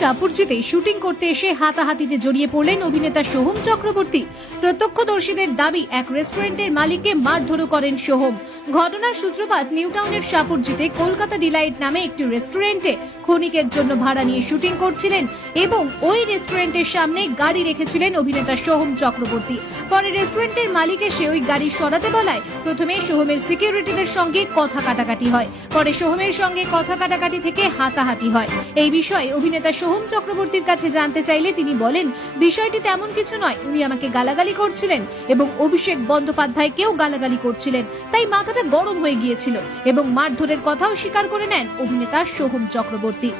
সাপুরজিতে shooting করতে এসে হাতাহাতিতে জড়িয়ে পড়লেন অভিনেতা সোহম চক্রবর্তী। প্রত্যক্ষদর্শীদের দাবি, এক রেস্টুরেন্টের মালিককে মারধরও করেন সোহম। ঘটনার সূত্রপাত নিউটাউনের সাপুরজিতে কলকাতা ডিলাইট নামে একটি রেস্টুরেন্টে ক্ষণিকের জন্য ভাড়া নিয়ে শুটিং করছিলেন এবং ওই রেস্টুরেন্টের সামনে গাড়ি রেখেছিলেন অভিনেতা সোহম চক্রবর্তী। পরে রেস্টুরেন্টের মালিক এসে ওই গাড়ি সরাতে বলায়, প্রথমে সোহমের সিকিউরিটিদের সঙ্গে কথা কাটাকাটি হয়। পরে সোহমের সঙ্গে কথা কাটাকাটি থেকে হাতাহাতি হয়। এই বিষয়ে অভিনেতা সোহম চক্রবর্তীর কাছে জানতে চাইলে তিনি বলেন, বিষয়টি তেমন কিছু নয়, উনি আমাকে গালাগালি করছিলেন এবং অভিষেক বন্দ্যোপাধ্যায়কেও গালাগালি করছিলেন। তাই মাথাটা গরম হয়ে গিয়েছিল এবং মারধরের কথাও স্বীকার করে নেন অভিনেতা সোহম চক্রবর্তী।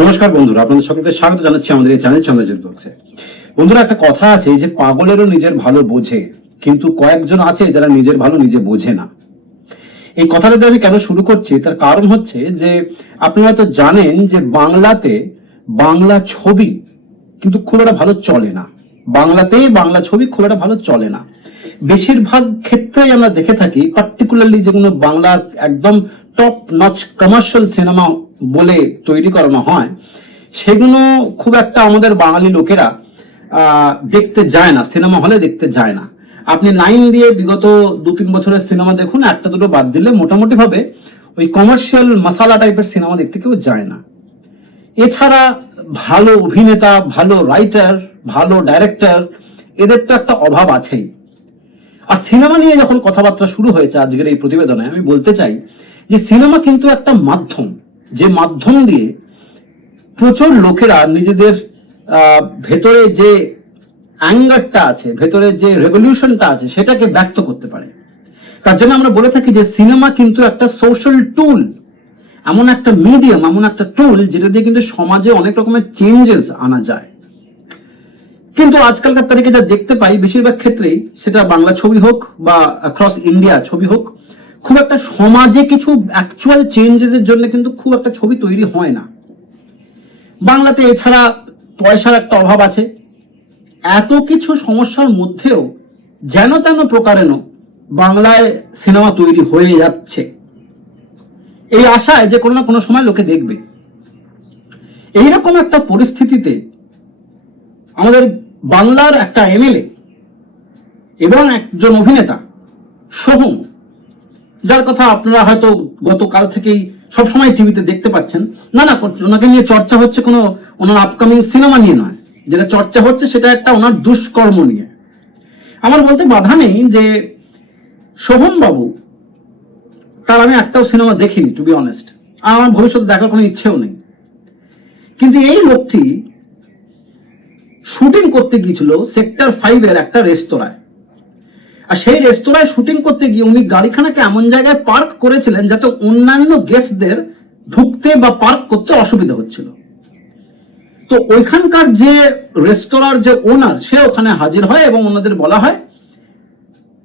নমস্কার বন্ধুরা, আপনাদের সকলকে স্বাগত জানাচ্ছি আমাদের এই চ্যানেল চন্দ্রজিৎ বক্সে। বন্ধুরা, একটা কথা আছে যে পাগলেরও নিজের ভালো বোঝে, কিন্তু কয়েকজন আছে যারা নিজের ভালো নিজে বোঝে না। এই কথাটা আমি কেন শুরু করছি? তার কারণ হচ্ছে যে আপনি হয়তো জানেন যে বাংলাতে বাংলা ছবি কিন্তু খুব একটা ভালো চলে না। বাংলাতেই বাংলা ছবি খুব একটা ভালো চলে না। বেশিরভাগ ক্ষেত্রে আমরা দেখে থাকি পার্টিকুলারলি যেগুলো বাংলা একদম টপ নচ কমার্শিয়াল সিনেমা বলে তৈরি করানো হয়, সেগুলো খুব একটা আমাদের বাঙালি লোকেরা দেখতে যায় না সিনেমা হলে দেখতে যায় না। আপনি লাইন দিয়ে বিগত দু তিন বছরের সিনেমা দেখুন, একটা দুটো বাদ দিলে মোটামুটি ভাবে ওই কমার্শিয়াল মশালা টাইপের সিনেমা দেখতে কেউ যায় না। এছাড়া ভালো অভিনেতা, ভালো রাইটার ভালো ডাইরেক্টর এদের তো একটা অভাব আছেই। আর সিনেমা নিয়ে যখন কথাবার্তা শুরু হয়েছে আজকের এই প্রতিবেদনে, আমি বলতে চাই যে সিনেমা কিন্তু একটা মাধ্যম। যে মাধ্যম দিয়ে প্রচুর লোকেরা নিজেদের ভেতরে যে অ্যাঙ্গারটা আছে, ভেতরে যে রেভলিউশনটা আছে, সেটাকে ব্যক্ত করতে পারে। তার জন্য আমরা বলে থাকি যে সিনেমা কিন্তু একটা সোশ্যাল টুল এমন একটা মিডিয়াম এমন একটা টুল যেটা দিয়ে কিন্তু সমাজে অনেক রকমের চেঞ্জেস আনা যায়। কিন্তু আজকালকার তারিখে যা দেখতে পাই, বেশিরভাগ ক্ষেত্রেই সেটা বাংলা ছবি হোক বা অ্যাক্রস ইন্ডিয়া ছবি হোক, খুব একটা সমাজে কিছু অ্যাকচুয়াল চেঞ্জেস এর জন্য কিন্তু খুব একটা ছবি তৈরি হয় না। বাংলাতে এছাড়া পয়সার একটা অভাব আছে। এত কিছু সমস্যার মধ্যেও যেন তেন প্রকারেণ বাংলায় সিনেমা তৈরি হয়ে যাচ্ছে। এই আশায় যে কোনো না কোনো সময় লোকে দেখবে। এইরকম একটা পরিস্থিতিতে আমাদের বাংলার একটা এমএলএ এবং একজন অভিনেতা সোহম যার কথা আপনারা হয়তো গতকাল থেকেই সবসময় টিভিতে দেখতে পাচ্ছেন, না না, ওনাকে নিয়ে চর্চা হচ্ছে কোনো ওনার আপকামিং সিনেমা নিয়ে নয়। যেটা চর্চা হচ্ছে সেটা একটা ওনার দুষ্কর্ম নিয়ে। আমার বলতে বাধা নেই যে সোহম বাবু তার আমি একটাও সিনেমা দেখিনি টু বি অনেস্ট আর আমার ভবিষ্যতে দেখার কোনো ইচ্ছেও নেই। কিন্তু এই লোকটি শুটিং করতে গিয়েছিল সেক্টর ফাইভের একটা রেস্তোরাঁয়। আর সেই রেস্তোরাঁয় শুটিং করতে গিয়ে উনি গাড়িখানাকে এমন জায়গায় পার্ক করেছিলেন যাতে অন্যান্য গেস্টদের ঢুকতে বা পার্ক করতে অসুবিধা হচ্ছিল। তো ওইখানকার যে রেস্তোরাঁর যে ওনার সে ওখানে হাজির হয় এবং ওনাদের বলা হয়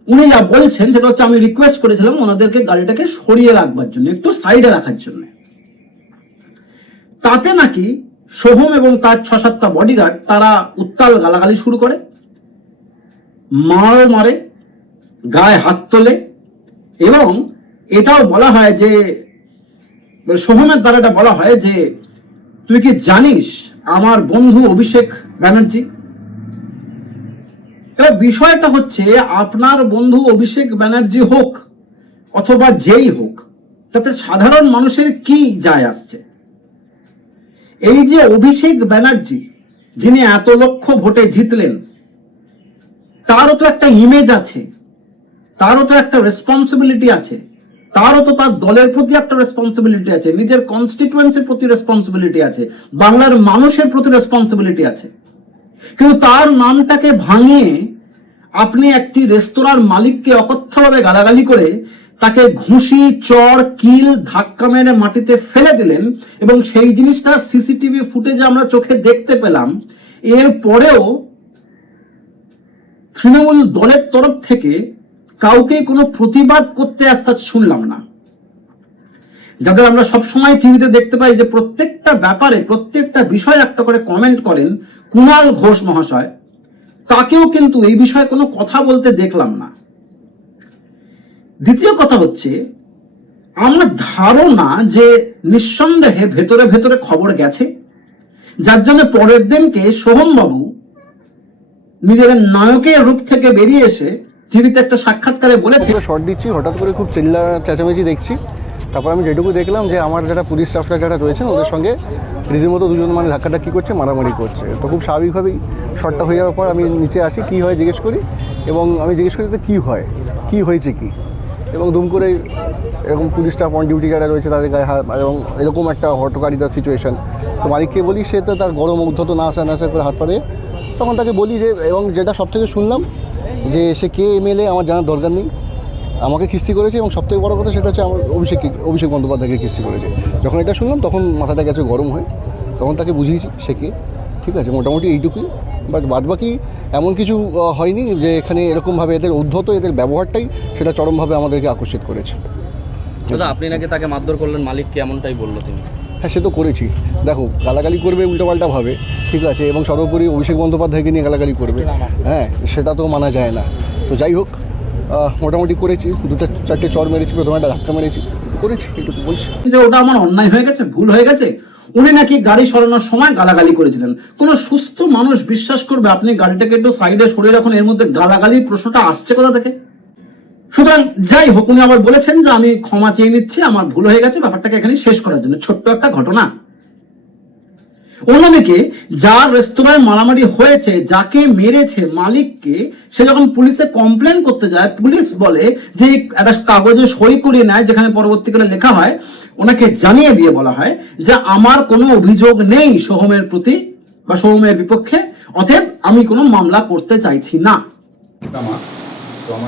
উনি যা বলছেন সেটা হচ্ছে আমি রিকোয়েস্ট করেছিলাম ওনাদেরকে গাড়িটাকে সরিয়ে রাখবার জন্য, একটু সাইডে রাখার জন্য। তাতে নাকি সোহম এবং তার ছ সাতটা বডিগার্ড তারা উত্তাল গালাগালি শুরু করে, মারও মারে, গায়ে হাত তোলে এবং এটাও বলা হয় যে, সোহমের দ্বারা এটা বলা হয় যে, তুই কি জানিস আমার বন্ধু অভিষেক ব্যানার্জি? এবার বিষয়টা হচ্ছে আপনার বন্ধু অভিষেক ব্যানার্জি হোক অথবা যেই হোক, তাতে সাধারণ মানুষের কি যায় আসছে? এই যে অভিষেক ব্যানার্জি, যিনি এত লক্ষ ভোটে জিতলেন, তারও তো একটা ইমেজ আছে, তারও তো একটা রেসপন্সিবিলিটি আছে, তারও তো তার দলের প্রতি একটা রেসপন্সিবিলিটি আছে, নিজের কনস্টিটুয়েন্সির প্রতি রেসপন্সিবিলিটি আছে, বাংলার মানুষের প্রতি রেসপন্সিবিলিটি আছে। কিন্তু তার নামটাকে ভাঙিয়ে আপনি একটি রেস্তোরাঁর মালিককে অকথ্যভাবে গালাগালি করে তাকে ঘুষি চড় কিল, ধাক্কা মেরে মাটিতে ফেলে দিলেন এবং সেই জিনিসটার সিসিটিভি ফুটেজে আমরা চোখে দেখতে পেলাম। এর পরেও তৃণমূল দলের তরফ থেকে কাউকে কোনো প্রতিবাদ করতে আসতে শুনলাম না। যাদের আমরা সবসময় টিভিতে দেখতে পাই যে প্রত্যেকটা ব্যাপারে, প্রত্যেকটা বিষয় একটা করে কমেন্ট করেন কুণাল ঘোষ মহাশয়। তাকেও কিন্তু এই বিষয়ে কোনো কথা বলতে দেখলাম না। দ্বিতীয় কথা হচ্ছে, আমার ধারণা যে নিঃসন্দেহে ভেতরে ভেতরে খবর গেছে, যার জন্য পরের দিনকে সোহম বাবু নিজের নায়কের রূপ থেকে বেরিয়ে এসে টিভিতে একটা সাক্ষাৎকারে বলেছে শর্ট দিচ্ছি, হঠাৎ করে খুব চিল্লা চেঁচামেচি দেখছি। তারপর আমি যেটুকু দেখলাম যে আমার যারা পুলিশ স্টাফরা যারা রয়েছেন, ওদের সঙ্গে রীতিমতো দুজন মানে ধাক্কাধাক্কি করছে, মারামারি করছে। তো খুব স্বাভাবিকভাবেই শর্টটা হয়ে যাওয়ার পর আমি নিচে আসি, কী হয় জিজ্ঞেস করি এবং আমি জিজ্ঞেস করি যে কী হয়, কী হয়েছে কি? এবং দুম করে এরকম পুলিশ স্টাফ অন ডিউটি যারা রয়েছে তাদের গায়ে হাত, এবং এরকম একটা হটকারিতার সিচুয়েশন তো মালিককে বলি, সে তো তার গরম উদ্ধত না আসা না আসা করে হাত পারে তখন তাকে বলি যে, এবং যেটা সব থেকে শুনলাম যে সে কে এমএলএ আমার জানার দরকার নেই। আমাকে কিস্তি করেছে এবং সবথেকে বড় কথা সেটা হচ্ছে আমার অভিষেক অভিষেক বন্দ্যোপাধ্যায়কে কিস্তি করেছে। যখন এটা শুনলাম তখন মাথাটা গেছে গরম হয়ে। তখন তাকে বুঝিয়েছি সে কে? ঠিক আছে মোটামুটি এইটুকুই। বাট বাদবাকি এমন কিছু হয়নি যে এখানে এরকমভাবে এদের উদ্ধত এদের ব্যবহারটাই সেটা চরমভাবে আমাদেরকে আকর্ষিত করেছে। দাদা আপনি নাকি তাকে মারধর করলেন মালিককে এমনটাই বলল তিনি? হ্যাঁ সে তো করেছি। দেখো গালাগালি করবে উল্টোপাল্টা ভাবে ঠিক আছে এবং সর্বোপরি অভিষেক বন্দ্যোপাধ্যায়কে নিয়ে গালাগালি করবে। হ্যাঁ সেটা তো মানা যায় না। তো যাই হোক মোটামুটি করেছি। দুটো চারটে চর মেরেছি, প্রথমে একটা ধাক্কা মেরেছি। করেছি একটু বলছি। যে ওটা আমার অন্যায় হয়ে গেছে, ভুল হয়ে গেছে? উনি নাকি গাড়ি সরানোর সময় গালাগালি করেছিলেন। কোন সুস্থ মানুষ বিশ্বাস করবে আপনি গাড়িটাকে একটু সাইডে সরিয়ে রাখুন, এর মধ্যে গালাগালির প্রশ্নটা আসছে কোথা থেকে? সুতরাং যাই হোক, উনি আবার বলেছেন যে আমি ক্ষমা চেয়ে নিচ্ছি, আমার ভুল হয়ে গেছে, ব্যাপারটাকে এখানে শেষ করার জন্য। ছোট্ট একটা ঘটনা। অন্যদিকে যার রেস্তোরাঁয় মারামারি হয়েছে, যাকে মেরেছে মালিককে, সে যখন পুলিশে কমপ্লেন করতে যায়, পুলিশ বলে যে একটা কাগজে সই করিয়ে নেয়, যেখানে পরবর্তীকালে লেখা হয়, ওনাকে জানিয়ে দিয়ে বলা হয় যে আমার কোনো অভিযোগ নেই সোহমের প্রতি বা সোহমের বিপক্ষে, অতএব আমি কোনো মামলা করতে চাইছি না। আমার।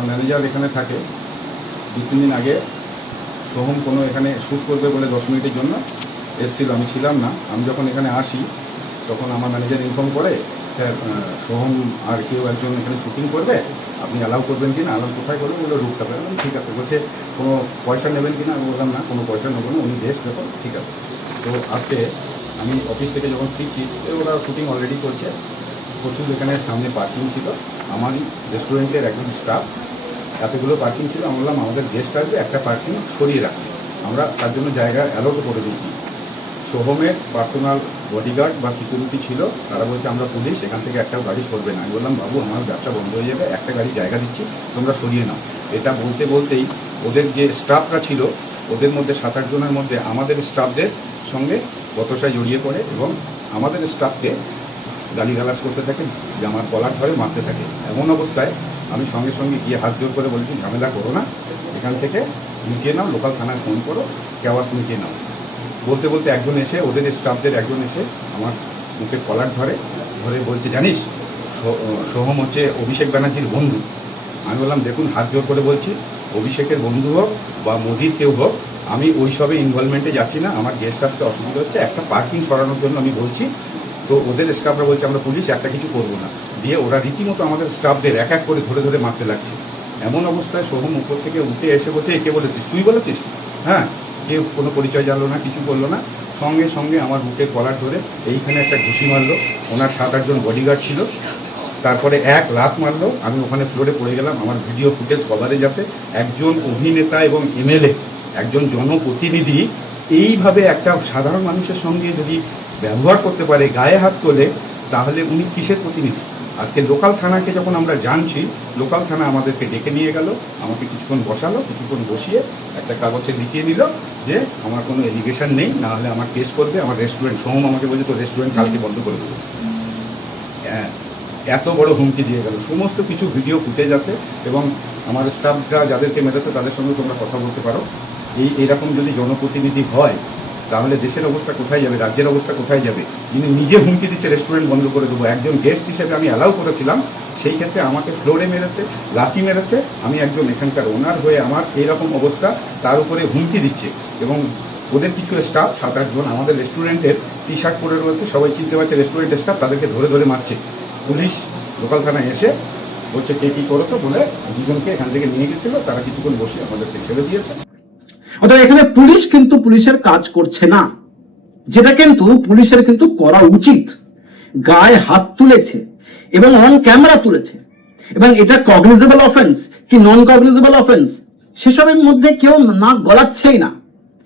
ম্যানেজার এখানে থাকে। দু তিন দিন আগে সোহম কোনো এখানে শ্যুট করবে বলে দশ মিনিটের জন্য এসেছিল, আমি ছিলাম না। আমি যখন এখানে আসি, তখন আমার ম্যানেজার ইনফর্ম করে, স্যার সোহম আর কেউ একজন এখানে শুটিং করবে, আপনি অ্যালাউ করবেন কি না অ্যালাউ কোথায় করবেন? বলে রুটটাপে আমি ঠিক আছে। বলছে, কোনো পয়সা নেবেন কি না আমি বললাম, না, কোনো পয়সা নেব না, উনি বেস্ট দেখুন ঠিক আছে। তো আজকে আমি অফিস থেকে যখন ফিরছি ওরা শুটিং অলরেডি করছে। প্রচুর এখানে সামনে পার্কিং ছিল। আমারই রেস্টুরেন্টের একজন স্টাফ এতগুলো পার্কিং ছিল। আমি বললাম, আমাদের গেস্ট আসবে, একটা পার্কিং সরিয়ে রাখবে। আমরা তার জন্য জায়গা অ্যালোট করে দিয়েছি। সোহমের পার্সোনাল বডিগার্ড বা সিকিউরিটি ছিল, তারা বলছে, আমরা পুলিশ, এখান থেকে একটাও গাড়ি সরবে না। আমি বললাম, বাবু, আমার ব্যবসা বন্ধ হয়ে যাবে, একটা গাড়ি জায়গা দিচ্ছি, তোমরা সরিয়ে নাও। এটা বলতে বলতেই ওদের যে স্টাফরা ছিল, ওদের মধ্যে সাত আটজনের মধ্যে আমাদের স্টাফদের সঙ্গে বতসায় জড়িয়ে পড়ে এবং আমাদের স্টাফকে গালিগালাজ করতে থাকে যে আমার গলার ধরে মারতে থাকে। এমন অবস্থায় আমি সঙ্গে সঙ্গে গিয়ে হাত জোর করে বলছি, ঝামেলা করো না, এখান থেকে মিটিয়ে নাও, লোকাল থানায় ফোন করো, কেওয়াস মিটিয়ে নাও। বলতে বলতে একজন এসে, ওদের স্টাফদের একজন এসে আমার মুখে কলার ধরে ধরে বলছে, জানিস সোহম হচ্ছে অভিষেক ব্যানার্জির বন্ধু। আমি বললাম, দেখুন, হাত জোর করে বলছি, অভিষেকের বন্ধু হোক বা মোদির কেউ হোক, আমি ওই সবে ইনভলভমেন্টে যাচ্ছি না, আমার গেস্ট আসতে অসুবিধা হচ্ছে, একটা পার্কিং সরানোর জন্য আমি বলছি। তো ওদের স্টাফরা বলছে, আমরা পুলিশ একটা কিছু করব না। দিয়ে ওরা রীতিমতো আমাদের স্টাফদের এক এক করে ধরে ধরে মারতে লাগছে। এমন অবস্থায় সোহম উপর থেকে উঠে এসে বলছে, "এ কে বলেছিস? তুই বলেছিস? হ্যাঁ কেউ কোনো পরিচয় জানলো না, কিছু করল না। সঙ্গে সঙ্গে আমার বুকের কলার ধরে এইখানে একটা ঘুষি মারলো। ওনার সাত আটজন বডিগার্ড ছিল। তারপরে এক লাত মারলো। আমি ওখানে ফ্লোরে পড়ে গেলাম। আমার ভিডিও ফুটেজ কভারেজ আছে। একজন অভিনেতা এবং এমএলএ, একজন জনপ্রতিনিধি, এইভাবে একটা সাধারণ মানুষের সঙ্গে যদি ব্যবহার করতে পারে, গায়ে হাত তোলে তাহলে উনি কিসের প্রতিনিধি? আজকে লোকাল থানাকে যখন আমরা জানছি লোকাল থানা আমাদেরকে ডেকে নিয়ে গেল আমাকে কিছুক্ষণ বসালো কিছুক্ষণ বসিয়ে একটা কাগজে লিখিয়ে নিল যে আমার কোনো এলিগেশন নেই না হলে আমার কেস করবে আমার রেস্টুরেন্ট সোহম আমাকে বলছে তো রেস্টুরেন্ট কালকে বন্ধ করে দেবো। হ্যাঁ, এত বড় হুমকি দিয়ে গেল। সমস্ত কিছু ভিডিও ফুটেজ আছে এবং আমার স্টাফরা যাদেরকে মেরেছে তাদের সঙ্গে তোমরা কথা বলতে পারো। এই এরকম যদি জনপ্রতিনিধি হয় তাহলে দেশের অবস্থা কোথায় যাবে, রাজ্যের অবস্থা কোথায় যাবে? যিনি নিজে হুমকি দিচ্ছে রেস্টুরেন্ট বন্ধ করে দেবো, একজন গেস্ট হিসেবে আমি অ্যালাউ করেছিলাম, সেই ক্ষেত্রে আমাকে ফ্লোরে মেরেছে লাথি মেরেছে, আমি একজন এখানকার ওনার হয়ে আমার এইরকম অবস্থা তার উপরে হুমকি দিচ্ছে। এবং ওদের কিছু স্টাফ সাত আটজন আমাদের রেস্টুরেন্টের টি শার্ট পরে রয়েছে, সবাই চিনতে পারছে রেস্টুরেন্টের স্টাফ তাদেরকে ধরে ধরে মারছে। পুলিশ লোকাল থানায় এসে বলছে, কে কী করেছ বলে দুজনকে এখান থেকে নিয়ে গেছিল, তারা কিছুক্ষণ বসে আমাদেরকে ছেড়ে দিয়েছে। অর্থাৎ এখানে পুলিশ কিন্তু পুলিশের কাজ করছে না। যেটা কিন্তু পুলিশের কিন্তু করা উচিত। গায়ে হাত তুলেছে এবং অন ক্যামেরা তুলেছে। এবং এটা কগনিজেবল অফেন্স কি নন কগনিজেবল অফেন্স সেসবের মধ্যে কেউ নাক গলাচ্ছেই না।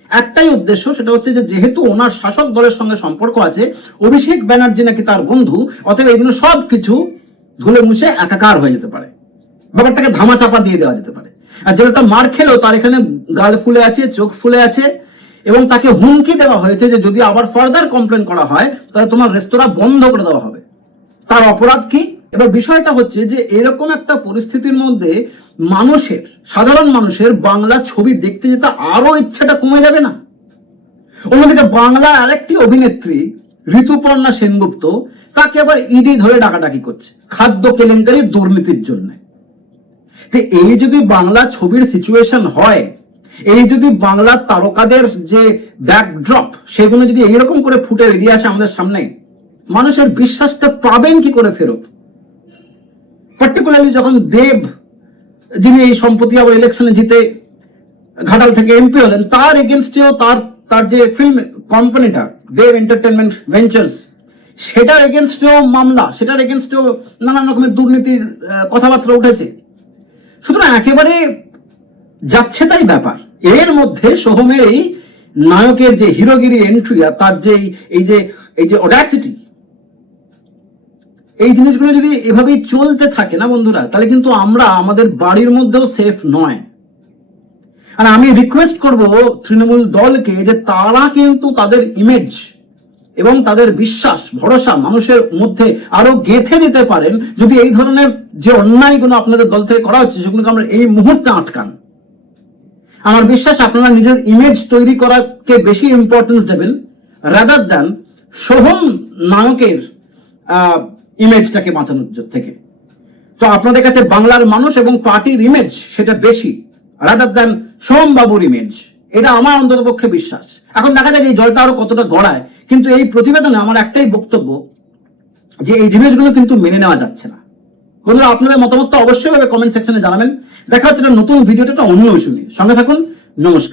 একটাই উদ্দেশ্য, সেটা হচ্ছে যে যেহেতু ওনার শাসক দলের সঙ্গে সম্পর্ক আছে, অভিষেক ব্যানার্জি নাকি তার বন্ধু, অতএব এগুলো সব কিছু ধুলে মুছে একাকার হয়ে যেতে পারে। ব্যাপারটাকে ধামা চাপা দিয়ে দেওয়া যেতে পারে। আর যেটা মার খেলো তার এখানে গাল ফুলে আছে, চোখ ফুলে আছে, এবং তাকে হুমকি দেওয়া হয়েছে যে যদি আবার ফার্দার কমপ্লেন করা হয়, তাহলে তোমার রেস্তোরাঁ বন্ধ করে দেওয়া হবে। তার অপরাধ কি? এবার বিষয়টা হচ্ছে যে এরকম একটা পরিস্থিতির মধ্যে মানুষের, সাধারণ মানুষের বাংলা ছবি দেখতে যেতে আরও ইচ্ছাটা কমে যাবে না। অন্যদিকে বাংলা আরেকটি অভিনেত্রী, ঋতুপর্ণা সেনগুপ্ত, তাকে আবার ইডি ধরে ডাকাডাকি করছে, খাদ্য কেলেঙ্কারি দুর্নীতির জন্য। তো এই যদি বাংলা ছবির সিচুয়েশন হয়, এই যদি বাংলা তারকাদের যে ব্যাকড্রপ সেগুলো যদি এইরকম করে ফুটে বেরিয়ে আসে আমাদের সামনে, মানুষের বিশ্বাসটা পাবেন কি করে ফেরত? পার্টিকুলারলি যখন দেব, যিনি এই সম্পত্তি আবার ইলেকশনে জিতে ঘাটাল থেকে এমপি হলেন, তার এগেনস্টেও তার তার যে ফিল্ম কোম্পানিটা দেব এন্টারটেনমেন্ট ভেঞ্চার্স সেটার এগেনস্টেও মামলা, সেটার এগেনস্টেও নানান রকমের দুর্নীতির কথাবার্তা উঠেছে। সুতরাং একেবারে যাচ্ছে তাই ব্যাপার। এর মধ্যে সোহমের এই নায়কের যে হিরোগিরি এন্ট্রি তার যে এই- এই যে এই যে অডাসিটি এই জিনিসগুলো যদি এভাবেই চলতে থাকে না বন্ধুরা, তাহলে কিন্তু আমরা আমাদের বাড়ির মধ্যেও সেফ নয়। আর আমি রিকোয়েস্ট করব তৃণমূল দলকে যে তারা কিন্তু তাদের ইমেজ এবং তাদের বিশ্বাস, ভরসা মানুষের মধ্যে আরও গেঁথে দিতে পারেন যদি এই ধরনের যে অন্যায়গুলো আপনাদের দল থেকে করা হচ্ছে, সেগুলোকে আমরা এই মুহূর্তে আটকান। আমার বিশ্বাস, আপনারা নিজের ইমেজ তৈরি করাকে বেশি ইম্পর্টেন্স দেবেন রাদার দ্যান সোহম নায়কের ইমেজটাকে বাঁচানোর থেকে। তো আপনাদের কাছে বাংলার মানুষ এবং পার্টির ইমেজ সেটা বেশি রাদার দ্যান সোহম বাবুর ইমেজ এটা আমার অন্তত পক্ষে বিশ্বাস। এখন দেখা যাক এই জলটা আরও কতটা গড়ায়। কিন্তু এই প্রতিবেদনে আমার একটাই বক্তব্য যে এই জিনিসগুলো কিন্তু মেনে নেওয়া যাচ্ছে না। বন্ধুরা, আপনাদের মতামতটা অবশ্যই কমেন্ট সেকশনে জানাবেন। দেখা হচ্ছে নতুন ভিডিওটা অন্য ইস্যু সঙ্গে থাকুন, নমস্কার।